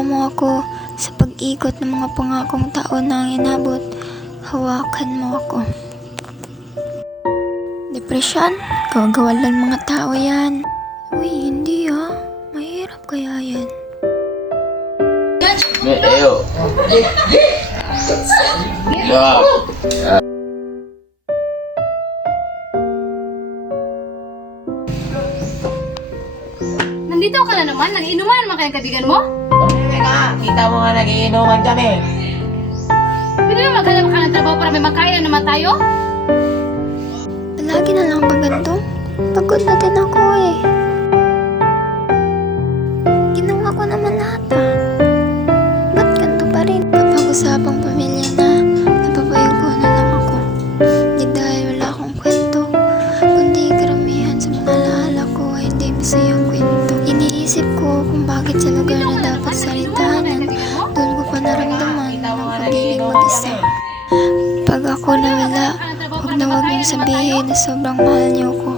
Handa mo ako sa pag-ikot ng mga pangakong taon na ang inabot. Hawakan mo ako. Depresyon? Gawagawalan mga tao yan. Uy, hindi ah. Mahirap kaya yan. Eyo. Wow. Nandito ka na naman? Nag-inuman naman kayong kaibigan mo? Teka, kita mo nga nagiinuman dyan eh. Pwede ba maghanap ka ng trabaho para may makain na naman tayo? Palagi na lang ba ganito? Pagod na din ako eh. Ginawa ko naman lahat ah. Ba't ganito pa rin? Kapag usapang pamilya na, napapayuko na lang ako. Di dahil wala akong kwento, kundi karamihan sa mga alaala ko ay hindi masayang kwento. Iniisip ko kung bakit sa lugar na dapat salitanan, doon ko pa naramdaman ang pagiging mag-isa. Pag ako nawala, huwag na huwag niyong sabihin na sobrang mahal niyo ko.